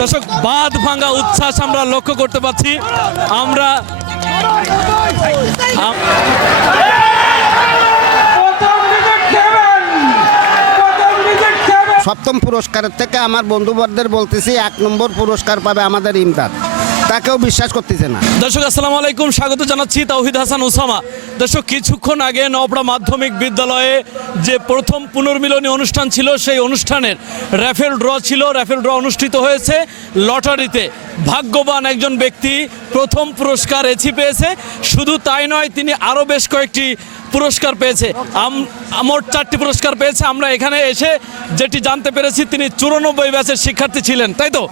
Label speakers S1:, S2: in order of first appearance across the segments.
S1: দর্শক বাদ ভাঙা উচ্ছ্বাস আমরা লক্ষ্য করতে পারছি। আমরা
S2: সপ্তম পুরস্কারের থেকে আমার বন্ধুবর্ধের বলতেছি, এক নম্বর পুরস্কার পাবে আমাদের ইমদাদ। তাকেও বিশ্বাস করতেছে না।
S1: দর্শক, আসসালামু আলাইকুম, স্বাগত জানাচ্ছি তাওহিদ হাসান ওসামা। দর্শক, কিছুক্ষণ আগে নবড়া মাধ্যমিক বিদ্যালয়ে যে প্রথম পুনর্মিলনী অনুষ্ঠান ছিল, সেই অনুষ্ঠানের র্যাফেল ড্র ছিল। র্যাফেল ড্র অনুষ্ঠিত হয়েছে লটারিতে। ভাগ্যবান একজন ব্যক্তি প্রথম পুরস্কার এছি পেয়েছে। শুধু তাই নয়, তিনি আরও বেশ কয়েকটি পুরস্কার পেয়েছে। আম- মোট চারটি পুরস্কার পেয়েছে। আমরা এখানে এসে যেটি জানতে পেরেছি তিনি চুরানব্বই ব্যাচের শিক্ষার্থী ছিলেন তাই তো?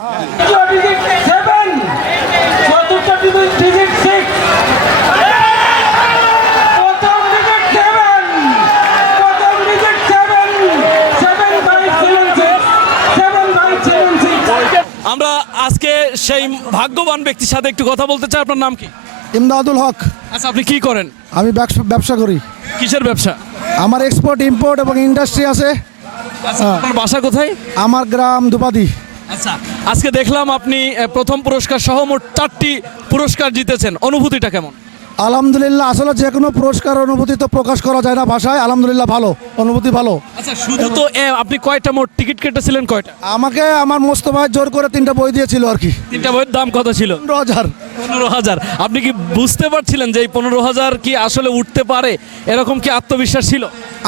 S1: আমরা আজকে সেই ভাগ্যবান ব্যক্তির সাথে একটু কথা বলতে চাই। আপনার নাম কি?
S3: ইমদাদুল হক।
S1: আচ্ছা আপনি কি করেন?
S3: আমি ব্যবসা- করি।
S1: কিসের ব্যবসা?
S3: আমার এক্সপোর্ট ইম্পোর্ট এবং ইন্ডাস্ট্রি আছে।
S1: আপনার বাসা কোথায়?
S3: আমার গ্রাম দুপাদি
S1: আচ্ছা আজকে দেখলাম আপনি প্রথম পুরস্কার সহ মোট চারটি পুরস্কার জিতেছেন। অনুভূতিটা কেমন?
S3: আলহামদুলিল্লাহ আসলে যে কোনো পুরস্কার অনুভূতি তো প্রকাশ করা যায় না ভাষায়। আলহামদুলিল্লাহ ভালো অনুভূতি ভালো।
S1: আচ্ছা শুধু তো আপনি কয়টা মোট টিকিট কেটেছিলেন কয়টা?
S3: আমাকে আমার মোস্তফায় জোর করে তিনটা বই দিয়েছিল আর কি।
S1: তিনটা বইয়ের দাম কত ছিল?
S3: হাজার।
S1: পনেরো হাজার। আপনি কি বুঝতে পারছিলেন যে এই পনেরো হাজার কি আসলে উঠতে পারে? এরকম কি আত্মবিশ্বাস ছিল?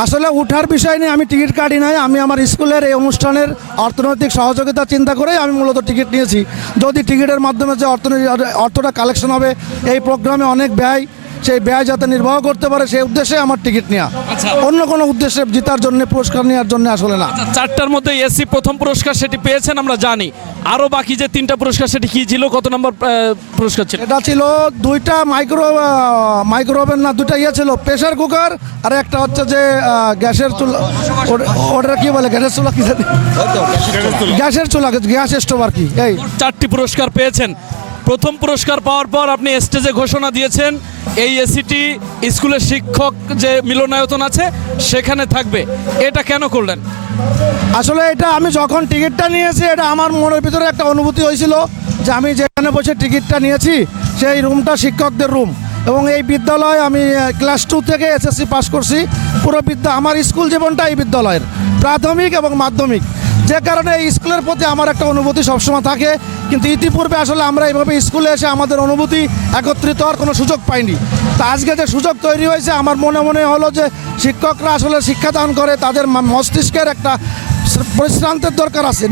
S3: আসলে উঠার বিষয় নিয়ে আমি টিকিট কাটি নাই। আমি আমার স্কুলের এই অনুষ্ঠানের অর্থনৈতিক সহযোগিতা চিন্তা করেই আমি মূলত টিকিট নিয়েছি। যদি টিকিটের মাধ্যমে যে অর্থনৈতিক অর্থটা কালেকশন হবে, এই প্রোগ্রামে অনেক ব্যয় সেই ব্যয় যাতে নির্বাহ করতে পারে সেই উদ্দেশ্যে আমার টিকিট নেওয়া
S1: আচ্ছা।
S3: অন্য কোনো উদ্দেশ্যে জিতার জন্য পুরস্কার নেওয়ার জন্য আসলে না।
S1: আচ্ছা, চারটার মধ্যে এসি প্রথম পুরস্কার সেটি পেয়েছেন আমরা জানি। আরও বাকি যে তিনটা পুরস্কার সেটি কি ছিল কত নম্বর পুরস্কার ছিল?
S3: এটা ছিল দুইটা মাইক্রো মাইক্রো ওভেন না দুইটা ইয়ে ছিল প্রেশার কুকার আর একটা হচ্ছে যে গ্যাসের চুলা ওটা- ওটা কি বলে গ্যাসের চুলা কি জানি? গ্যাসের চুলা। গ্যাস স্টোভ আর কি এই।
S1: চারটি পুরস্কার পেয়েছেন। প্রথম পুরস্কার পাওয়ার পর আপনি স্টেজে ঘোষণা দিয়েছেন, এই এসিটি স্কুলের শিক্ষক যে মিলনায়তন আছে, সেখানে থাকবে। এটা কেন করলেন?
S3: আসলে এটা আমি যখন টিকিটটা নিয়েছি, এটা আমার মনের ভিতরে একটা অনুভূতি হয়েছিল যে আমি যেখানে বসে টিকিটটা নিয়েছি, সেই রুমটা শিক্ষকদের রুম। এবং এই বিদ্যালয় আমি ক্লাস টু থেকে এসএসসি পাস করছি। পুরো বিদ্যা, আমার স্কুল জীবনটা এই বিদ্যালয়ের। প্রাথমিক এবং মাধ্যমিক। যে কারণে এই স্কুলের প্রতি আমার একটা অনুভূতি সবসময় থাকে। কিন্তু ইতিপূর্বে আসলে আমরা এইভাবে স্কুলে এসে আমাদের অনুভূতি একত্রিত হওয়ার কোনো সুযোগ পাইনি। তা আজকে যে সুযোগ তৈরি হয়েছে, আমার মনে মনে হলো যে শিক্ষকরা আসলে শিক্ষাদান করে, তাদের মস্তিষ্কের একটা পরিশ্রান্তের দরকার আছে।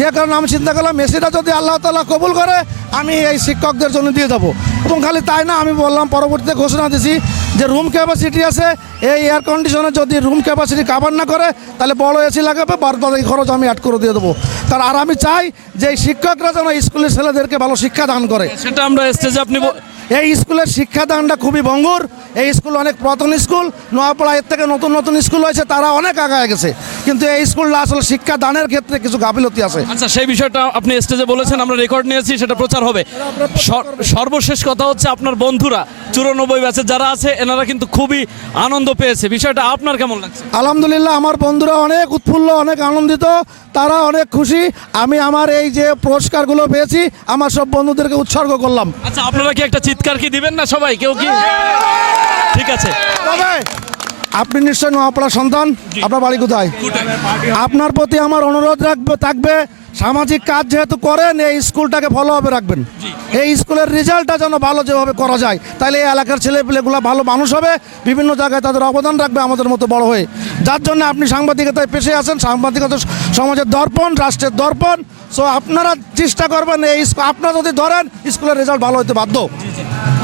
S3: যে কারণে আমি চিন্তা করলাম মেসিটা যদি আল্লাহ তালা কবুল করে, আমি এই শিক্ষকদের জন্য দিয়ে যাব। এবং খালি তাই না, আমি বললাম, পরবর্তীতে ঘোষণা দিছি যে রুম ক্যাপাসিটি আছে এই এয়ার কন্ডিশনে যদি রুম ক্যাপাসিটি কাভার না করে তাহলে বড় এসি লাগাবে বার বাকি খরচ আমি অ্যাড করে দিয়ে দেবো। তার আর আমি চাই যে এই শিক্ষকরা যেন স্কুলের ছেলেদেরকে ভালো শিক্ষা দান করে।
S1: সেটা আমরা স্টেজে আপনি
S3: এই স্কুলের শিক্ষাদানটা খুবই ভঙ্গুর। এই স্কুল অনেক পুরাতন স্কুল নোয়াপাড়া এর থেকে নতুন নতুন স্কুল হয়েছে তারা অনেক আগায় গেছে। কিন্তু এই স্কুলটা আসলে শিক্ষাদানের ক্ষেত্রে কিছু গাফিলতি আছে।
S1: আচ্ছা সেই বিষয়টা আপনি স্টেজে বলেছেন আমরা রেকর্ড নিয়েছি সেটা প্রচার হবে। সর- সর্বশেষ কথা হচ্ছে আপনার বন্ধুরা। চুরানব্বই ব্যাচের যারা আছে এনারা কিন্তু খুবই আনন্দ পেয়েছে। বিষয়টা আপনার কেমন লাগছে?
S3: আলহামদুলিল্লাহ আমার বন্ধুরা অনেক উৎফুল্ল অনেক আনন্দিত তারা অনেক খুশি। আমি আমার এই যে পুরস্কারগুলো পেয়েছি আমার সব বন্ধুদেরকে উৎসর্গ করলাম।
S1: আচ্ছা আপনারা কি একটা চিৎকার কি দিবেন না সবাই? কেউ কি? ঠিক আছে।
S3: তবে আপনি নিশ্চয় নোয়াপাড়া সন্তান? আপনার বাড়ি কোথায়? আপনার প্রতি আমার অনুরোধ রাখবে থাকবে। সামাজিক কাজ যেহেতু করেন এই স্কুলটাকে ভালোভাবে রাখবেন। এই স্কুলের রেজাল্টটা যেন ভালো যেভাবে করা যায় তাহলে এই এলাকার ছেলেপেলেগুলো ভালো মানুষ হবে বিভিন্ন জায়গায় তাদের অবদান রাখবে আমাদের মতো বড় হয়ে। যার জন্য আপনি সাংবাদিকতায় পেশে আছেন সাংবাদিকতা সমাজের দর্পণ রাষ্ট্রের দর্পণ। সো আপনারা চেষ্টা করবেন এই আপনারা যদি ধরেন স্কুলের রেজাল্ট ভালো হতে বাধ্য।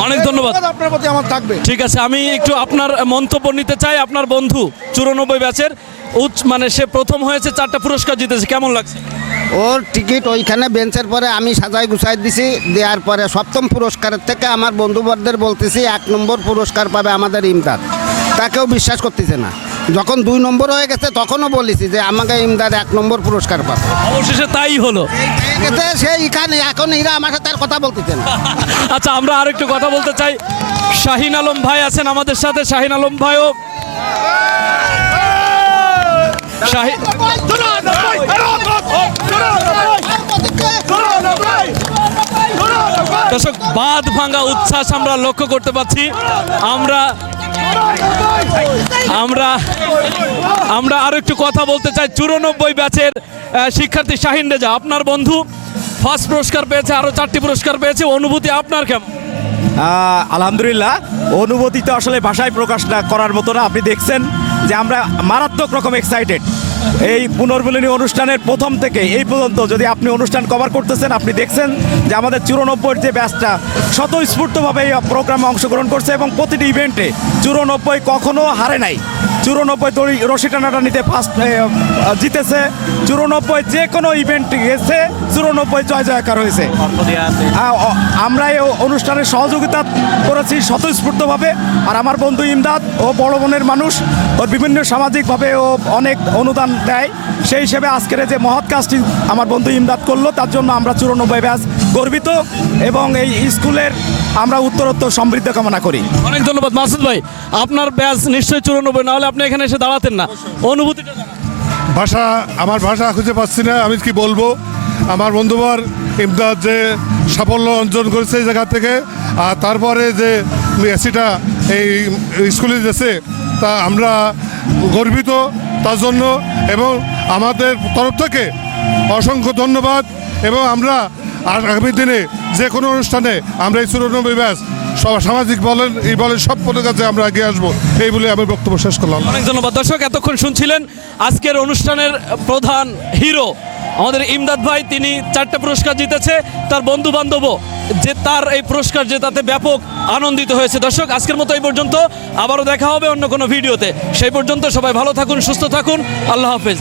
S1: অনেক ধন্যবাদ।
S3: আপনার প্রতি আমার থাকবে।
S1: ঠিক আছে আমি একটু আপনার মন্তব্য নিতে চাই। আপনার বন্ধু চুরানব্বই ব্যাচের উচ্চ মানে সে প্রথম হয়েছে চারটা পুরস্কার জিতেছে। কেমন লাগছে?
S2: ওর টিকিট ওইখানে বেঞ্চের পরে আমি সাজাই গুছাই দিছি। দেওয়ার পরে সপ্তম পুরস্কারের থেকে আমার বন্ধুবর্গদের বলতেছি এক নম্বর পুরস্কার পাবে আমাদের ইমদাদ। তাকেও বিশ্বাস করতেছে না। যখন দুই নম্বর হয়ে গেছে তখনও বলেছি যে আমাকে ইমদাদ এক নম্বর পুরস্কার পাবে।
S1: অবশেষে তাই হলো।
S2: গেছে সে এখানে এখন এরা আমার সাথে আর কথা বলতেছেন
S1: আচ্ছা আমরা আর একটু কথা বলতে চাই। শাহিন আলম ভাই আছেন আমাদের সাথে। শাহিন আলম ভাইও শাহিন দর্শক বাদ ভাঙা উচ্ছ্বাস আমরা লক্ষ্য করতে পারছি। আমরা আমরা আমরা আরও একটু কথা বলতে চাই। চুরানব্বই ব্যাচের শিক্ষার্থী শাহিন রেজা, আপনার বন্ধু ফার্স্ট পুরস্কার পেয়েছে আরও চারটি পুরস্কার পেয়েছে। অনুভূতি আপনার কেমন?
S4: আলহামদুলিল্লাহ, অনুভূতি তো আসলে ভাষায় প্রকাশ করার মতো না। আপনি দেখছেন যে আমরা মারাত্মক রকম এক্সাইটেড এই পুনর্মিলনী অনুষ্ঠানের প্রথম থেকে এই পর্যন্ত যদি আপনি অনুষ্ঠান কভার করতেছেন, আপনি দেখছেন যে আমাদের চুরানব্বইয়ের যে ব্যাচটা স্বতঃস্ফূর্তভাবে এই প্রোগ্রামে অংশগ্রহণ করছে এবং প্রতিটি ইভেন্টে চুরানব্বই কখনো হারে নাই। চুরানব্বই দড়ি রশি টানাটানিতে ফার্স্ট জিতেছে। চুরানব্বই যে কোনো ইভেন্ট গেছে, চুরানব্বই জয় জয়কার হয়েছে। আমরা এই অনুষ্ঠানে সহযোগিতা করেছি স্বতঃস্ফূর্তভাবে। আর আমার বন্ধু ইমদাদ ও বড় বোনের মানুষ, ওর বিভিন্ন সামাজিকভাবে ও অনেক অনুদান দেয়। সেই হিসেবে আজকের যে মহৎ কাজটি আমার বন্ধু ইমদাদ করল, তার জন্য আমরা চুরানব্বই ব্যাস গর্বিত এবং এই স্কুলের আমরা উত্তরোত্তর সমৃদ্ধ কামনা করি।
S1: অনেক ধন্যবাদ মাসুদ ভাই। আপনার ব্যাচ নিশ্চয়ই চুরানব্বই নাহলে আপনি এখানে এসে দাঁড়াতেন না। অনুভূতিটা
S5: ভাষা আমার ভাষা খুঁজে পাচ্ছি না আমি কি বলব? আমার বন্ধুবার ইমদাদ যে সাফল্য অর্জন করেছে এই জায়গা থেকে আর তারপরে যে এসিটা এই স্কুলে দিয়েছে তা আমরা গর্বিত তার জন্য এবং আমাদের তরফ থেকে অসংখ্য ধন্যবাদ এবং আমরা আর আগামী দিনে যে কোনো অনুষ্ঠানে আমরা এই চুরানব্বই ব্যাস সামাজিক বলেন, এই বলেন, সব পদের কাছে আমরা এগিয়ে আসব, এই বলে আমি বক্তব্য শেষ করলাম।
S1: অনেক ধন্যবাদ। দর্শক, এতক্ষণ শুনছিলেন আজকের অনুষ্ঠানের প্রধান হিরো। আমাদের ইমদাদ ভাই, তিনি চারটে পুরস্কার জিতেছে। তার বন্ধু বান্ধবও যে তার এই পুরস্কার যে তাতে ব্যাপক আনন্দিত হয়েছে। দর্শক, আজকের মতো এই পর্যন্ত। আবারও দেখা হবে অন্য কোনো ভিডিওতে। সেই পর্যন্ত সবাই ভালো থাকুন, সুস্থ থাকুন। আল্লাহ হাফেজ।